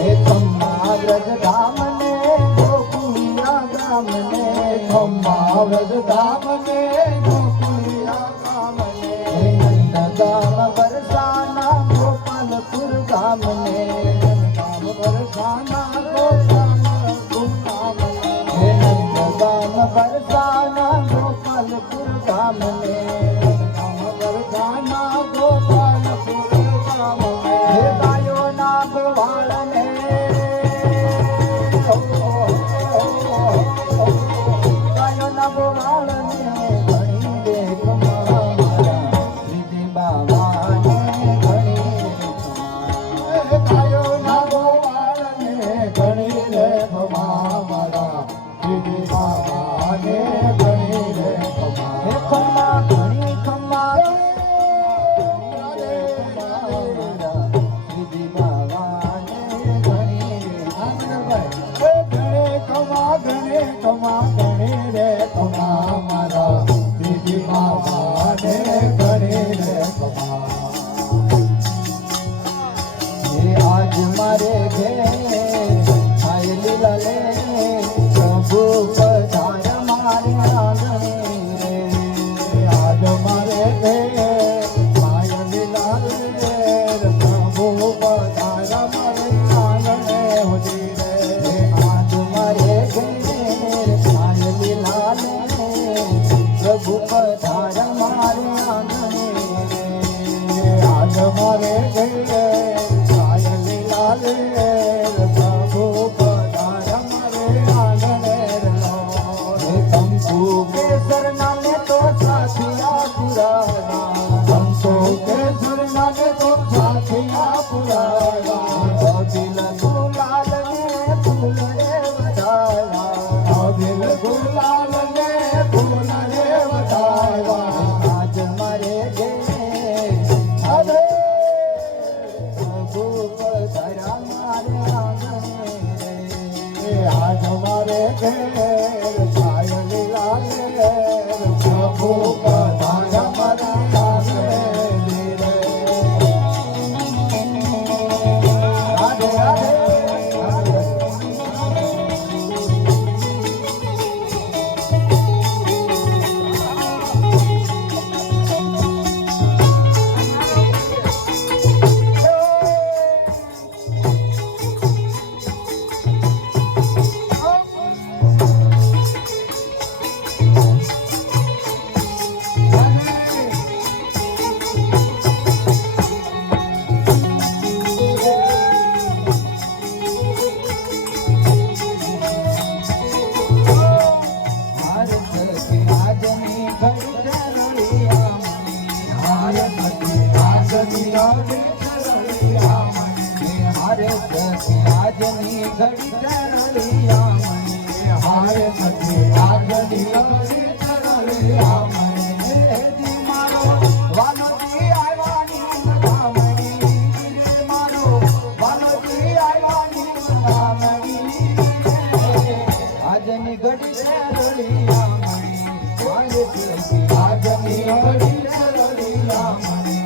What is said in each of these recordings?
હે ખમ્મા વ્રજ ધામ ને ગોકુળિયા ગામ ને ખમ્મા વ્રજ ધામ ને ગોકુળિયા ગામ ને નંદ ગામ બરસાના ગોપાલપુર ગામ ને ગામ બરસાના ગોપાલપુર ગામ ને નંદ ગામ બરસાના ગોપાલપુર ગામ ને ગામ બરસાના ગોપાલપુર ગામ ને ગાયો ના ગોવાળ ને ગાયો ના ગોવાળ ને ઘણી રે ખમ્મા મારા શ્રીજી બાબા ને ઘણી રે ગાયો ના ગોવાળ ને ઘણી રે ખમ્મા મારા શ્રીજી બાબા ને ઘણી રે ખમ્મા હે ખમ્મા ઘણી ખમ્મા શ્રીજી બાબા ને ઘણી રે ખમ્મા ઘણે ખમ્મા ઘણી રે ખમ્મા મારા શ્રીજી બાબા ને ઘણી રે ખમ્મા હે આજ મારે ઘેર આય લીલા લે પ્રભુ પધાર મારે આંગણે રે આજ મારે ઘેર આય લીલા લે પ્રભુ પધાર મારે આંગણે હોજી રે આજ મારે ઘેર આય લીલા લે પ્રભુ પધાર મારે આંગણે રે આજ મારે ઘેર આય લીલા લે પ્રભુ પધાર મારે આંગણે રે કંકુ કેસર નામે તો સાથિયા પુરાણા કંકુ કેસર નામે તો સાથિયા પુરાણા અભિલ ગુલાલ ને ફૂલ રે વધારા અભિલ ગુલાલ ને ફૂલ રે વધારા આજ મારે ઘેર અરે પ્રભુ પધાર્યા મારે આંગણે રે આજ મારે ઘેર છાય લીલા લે પ્રભુ પધાર્યા મારે આંગણે રે રાધે રાધે આજની ઘડી ચરલિયા મને હારે સખી આજની ઘડી ચરલિયા મને જી મારો વાલોજી આવ્યાની મધામણી મારો વાલોજી આવ્યાની મધામણી આજની ઘડી ચરલિયા મને હારે સખી આજની ઘડી ચરલિયા મને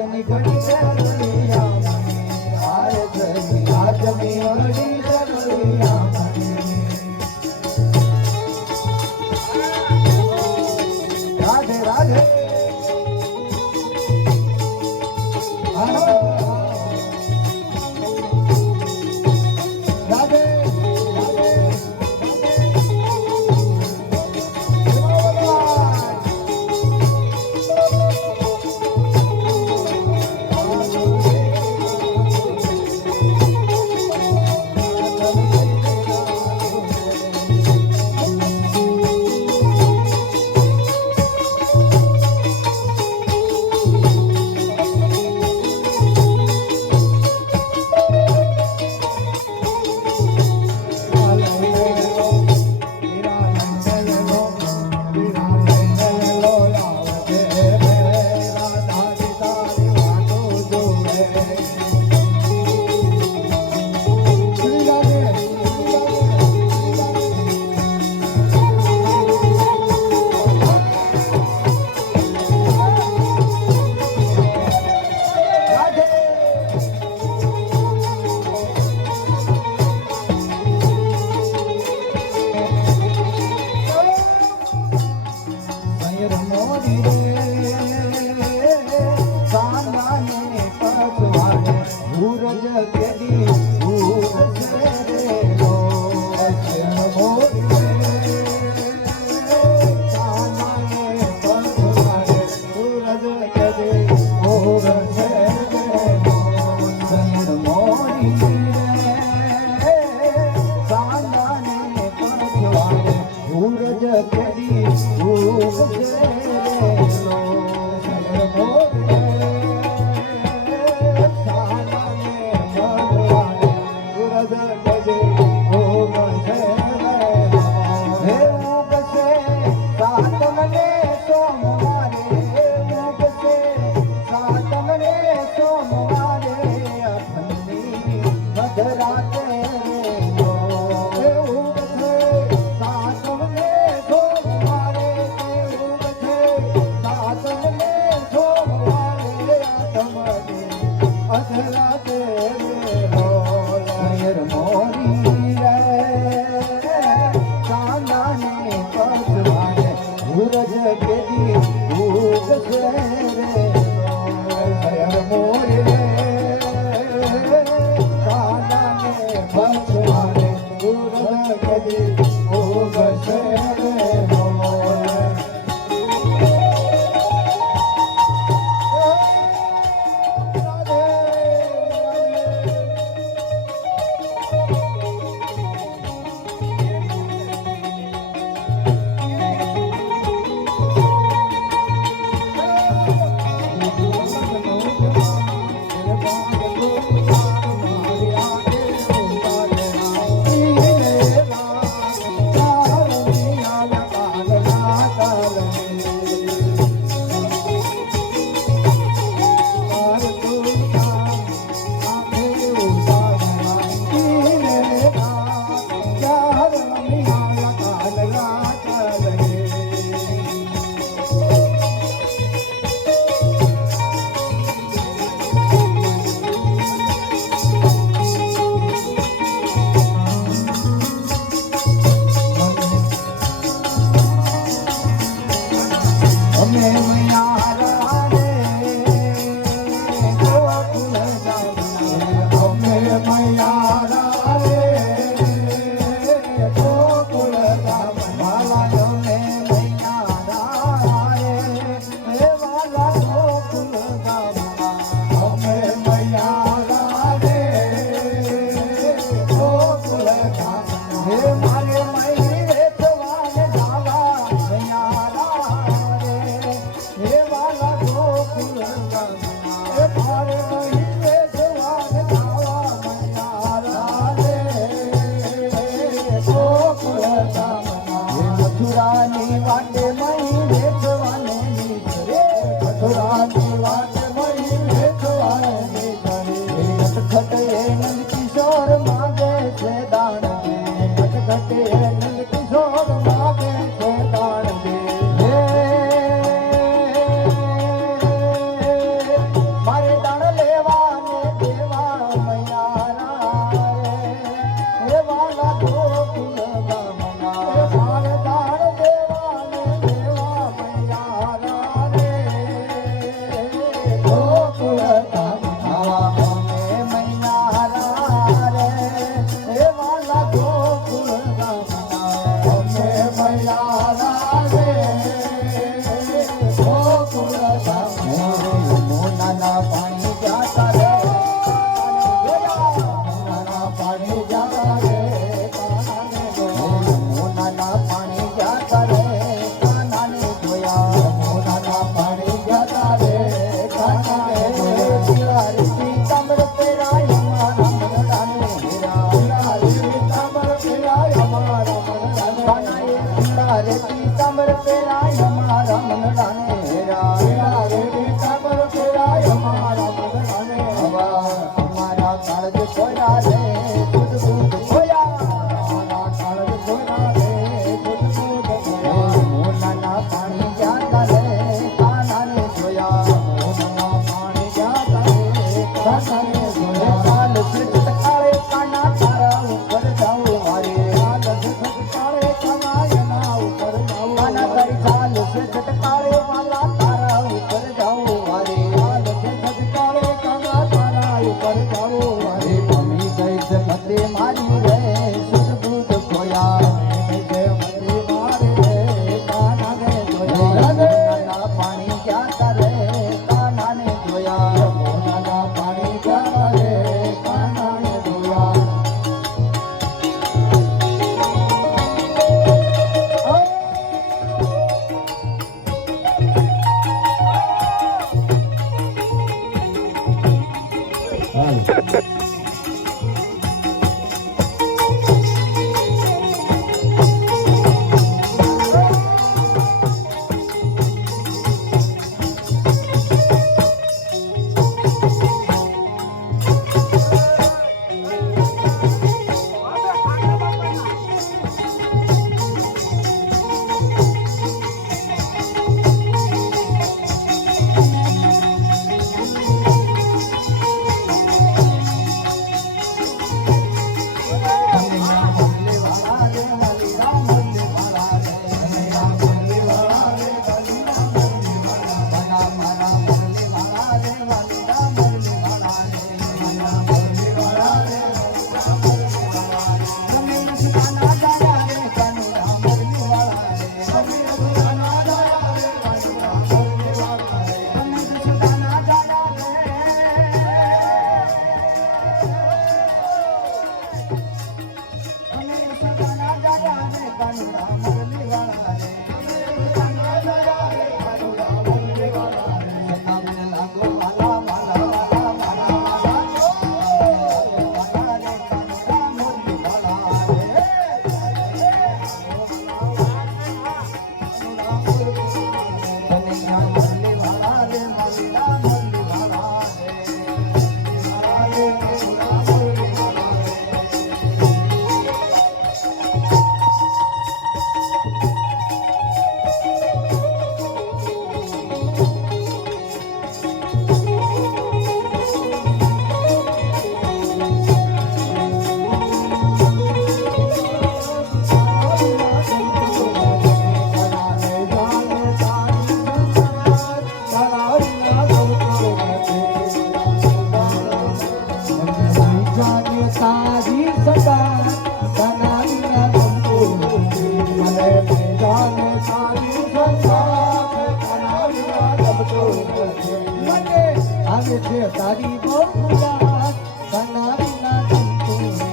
આજની ઘડી જરૂરિયા મને આજની ઘડી જરૂરિયા મને રાધે રાધે હાલો રાધે રાતે તારી બહુલા કના વિના ગમતું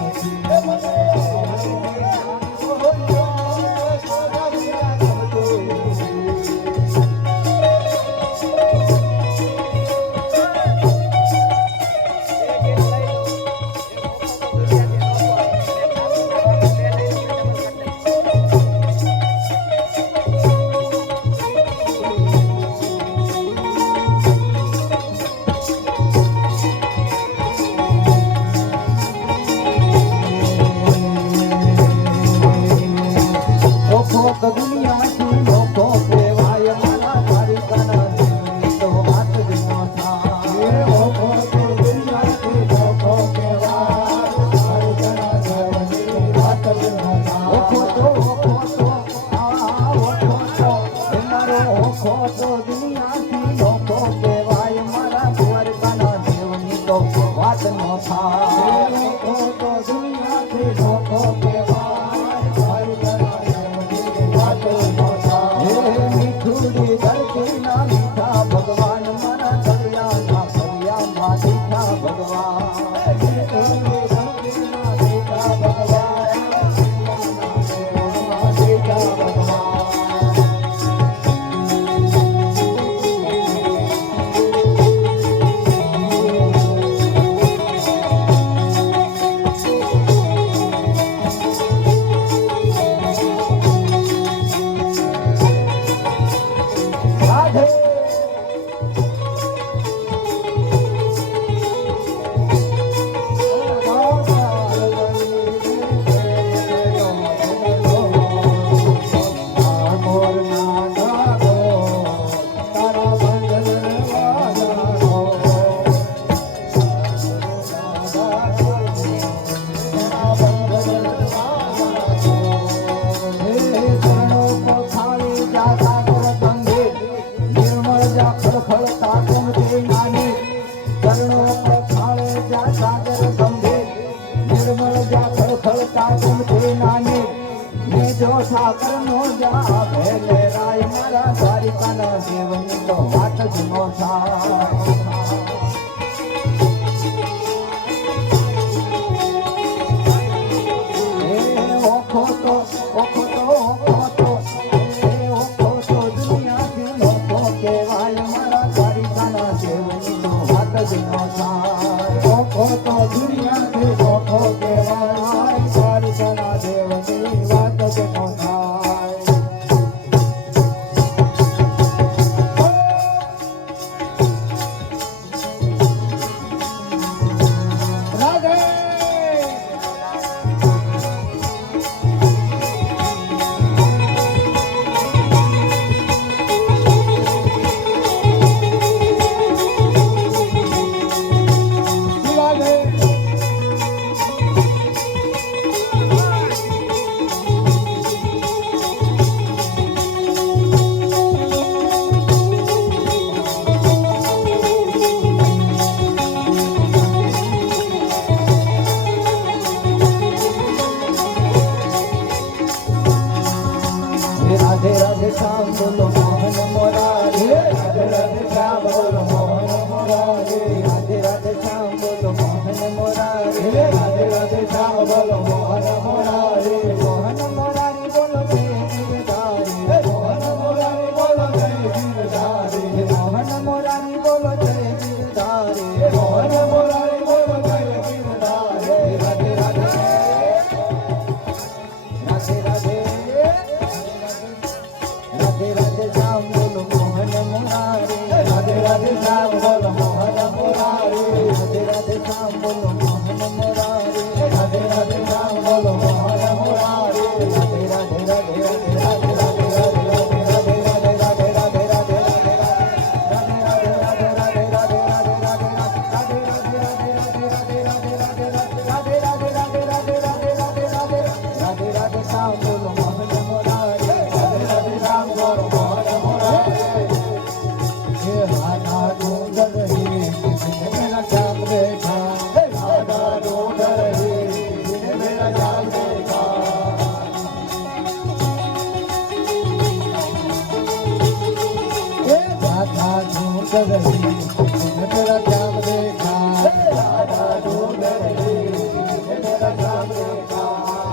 દુનિયાથી લોકો કહેવાય મારા તારી કના તો વાત જ ન થાય દુનિયાથી લોકો કહેવાય તારી કના દેવની વાત જ ન થાય દુનિયાથી લોકો કહેવાય મારા દ્વારકાના દેવની તો વાત ન થાય દુનિયાથી લોકો ભગવાન મારા દરિયાના ફરિયામાં દીઠા ભગવાન જો સાકર નો જા ભેલે રાય મારા દ્વારિકાના દેવની તો વાત જ નો થાય ઓખો તો દુનિયાથી લોકો કહેવાય મારા દ્વારિકાના દેવની તો વાત જ નો થાય ઓખો તો દુનિયાથી લોકો કહેવાય દ્વારિકાના દેવની વાત જ નો થાય રાધે શ્યામ બોલો મોહન મોરારી રાધે રાધે શ્યામ બોલો મોહન મોરારી રાધે રાધે શ્યામ બોલો મોહન મોરારી રાધે રાધે શ્યામ બોલો મોહન મોરારી મોહન મોરારી બોલો જય ગિરધારી મોહન મોરારી બોલો જય ગિરધારી મોહન મોરારી બોલો જય ગિરધારી મોહન મોરારી બોલો જય ગિરધારી રાધે રાધે રાધે રાધે રાધે રાધે શ્યામ બોલો મોહન મોરારી રાધે રાધે શ્યામ બોલો મોહન મોરારી રાધે રાધે શ્યામ બોલો મોહન મોરારી રાધે રાધે શ્યામ બોલો મોહન મોરારી રાધે રાધે રાધે રાધે રાધે मेरा श्याम देखा राधा ढूंढ रही मेरा श्याम देखा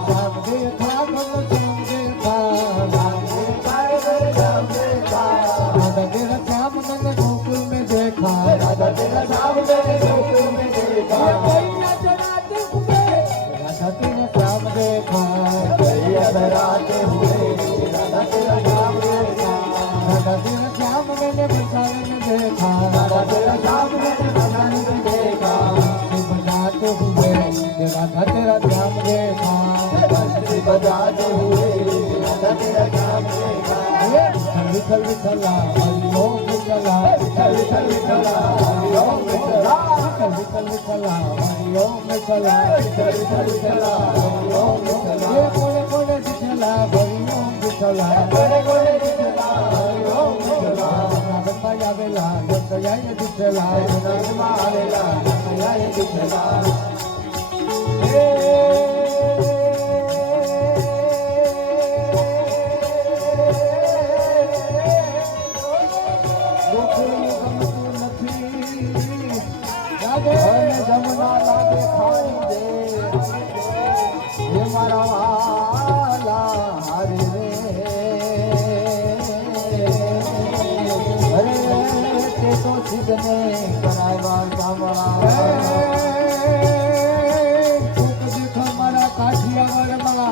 श्याम देखा बोलो श्याम देखा श्याम देखा श्याम देखा राधा तेरा श्याम मैंने गोकुल में देखा राधा तेरा श्याम मैंने गोकुल में देखा राधा तेरा श्याम देखा राते हुए राधा तेरा श्याम देखा राधा तेरा श्याम मैंने बसाने में देखा राधा तेरा श्याम मैंने बसाने में देखा बजाते हुए राधा तेरा श्याम देखा बंसी बजाते हुए राधा तेरा श्याम देखा विठल विठला हरि ओम विठला विठल विठल विठला हरि ओम विठला विठल विठला हरि ओम विठला विठल विठल विठला हरि ओम विठला कोणे कोणे विठला हरि ओम विठला कोणे कोणे विठला हरि ओम विठला नामया वेला जय विठला नामया वेला जय विठला जमुना लागे खाई दे ये मारा वाला हरे रे ते तो सिद्धने कराए बार सामरा तूक देख मारा काठिया वरमा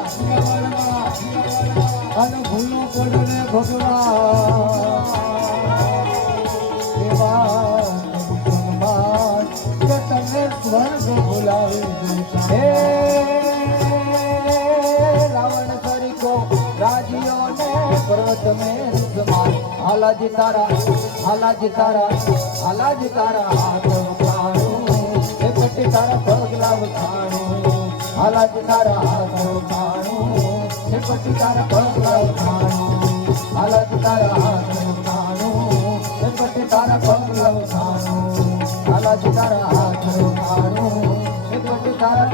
अन भूलो पड़ने भगवान स्वर्ग बुलावे रावण सरी को राजियों ने पर्वत में रिझमार हालाजी तारा हाथ उठाणू हे पट्टी तारा पगला उठाणू हालाजी तारा हाथ उठाणू हे पट्टी तारा पगला उठाणू हालाजी तारा हाथ उठाणू हे पट्टी तारा पगला उठाणू हालाजी तारा हाथ उठाणू हे पट्टी तारा